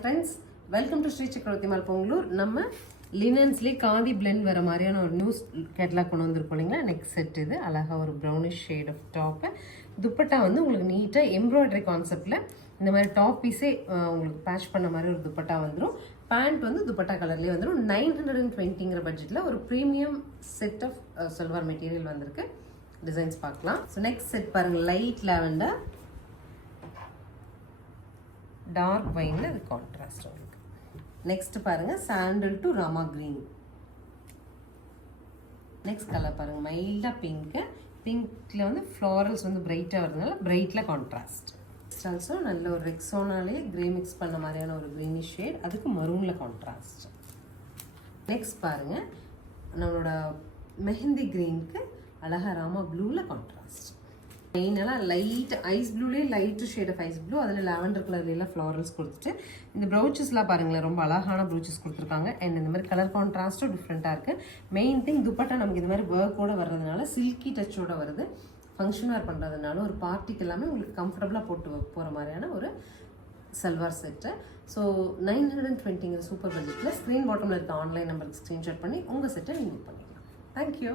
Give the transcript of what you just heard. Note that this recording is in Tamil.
ஃப்ரெண்ட்ஸ், வெல்கம் டு ஸ்ரீ சக்கரவர்த்தி மால் பொங்கலூர். நம்ம லினன்ஸ்லேயே காதி பிளெண்ட் வர மாதிரியான ஒரு நியூஸ் கேட்லாக் கொண்டு வந்திருக்கோம் இல்லைங்களா. நெக்ஸ்ட் செட் இது அழகாக ஒரு brownish shade of top. Dupatta வந்து உங்களுக்கு நீட்டாக எம்ப்ராய்டரி கான்செப்டில் இந்த மாதிரி டாப் பீஸே உங்களுக்கு பேட்ச் பண்ண மாதிரி ஒரு துப்பட்டா வந்துடும். பேண்ட் வந்து துப்பட்டா கலர்லேயே வந்துடும். 920ங்கிற பட்ஜெட்டில் ஒரு premium set of silver material வந்திருக்கு. டிசைன்ஸ் பார்க்கலாம். ஸோ நெக்ஸ்ட் செட் பாருங்கள், லைட் லாவெண்டர் டார்க் வைனில் அது கான்ட்ராஸ்ட் உங்களுக்கு. நெக்ஸ்ட் பாருங்கள், sandal to rama green. Next colour பாருங்கள், மைல்டாக பிங்க்கு. பிங்க்கில் வந்து ஃப்ளாரல்ஸ் வந்து பிரைட்டாக வரதுனால பிரைட்டில் கான்ட்ராஸ்ட். நெக்ஸ்ட் ஆல்சோ நல்ல ஒரு ரெக்ஸோனாலே கிரே மிக்ஸ் பண்ண மாதிரியான ஒரு க்ரீனிஷ் ஷேட், அதுக்கு மரூனில் கான்ட்ராஸ்ட். நெக்ஸ்ட் பாருங்கள், நம்மளோட மெஹந்தி க்ரீனுக்கு அழகா ராமா ப்ளூவில் கான்ட்ராஸ்ட். மெயினெல்லாம் லைட் ஐஸ் ப்ளூலேயே light shade of ice blue, அதில் லாவெண்டர் கலர்லாம் ஃப்ளாரல்ஸ் கொடுத்துட்டு இந்த ப்ரௌச்சஸ்லாம் பாருங்களேன், ரொம்ப அழகான ப்ரௌச்சஸ் கொடுத்துருக்காங்க. அண்ட் இந்த மாதிரி கலர் கான்ட்ராஸ்ட்டும் டிஃப்ரெண்ட்டாக இருக்குது. மெயின் திங் துப்பட்டா நமக்கு இந்த மாதிரி ஒர்க்கோடு வர்றதுனால சில்கி டச்சோட வருது. ஃபங்க்ஷன் வேர் பண்ணுறதுனால ஒரு பார்ட்டிக்கு எல்லாமே உங்களுக்கு கம்ஃபர்டபுளாக போட்டு போகிற மாதிரியான ஒரு சல்வார் செட்டு. ஸோ 920ங்கிற சூப்பர் பட்ஜெட்டில் ஸ்க்ரீன் பாட்டமில் இருக்க ஆன்லைன் நம்பருக்கு ஸ்க்ரீன்ஷாட் பண்ணி உங்கள் செட்டை நீங்கள் புக் பண்ணிக்கலாம். தேங்க்யூ.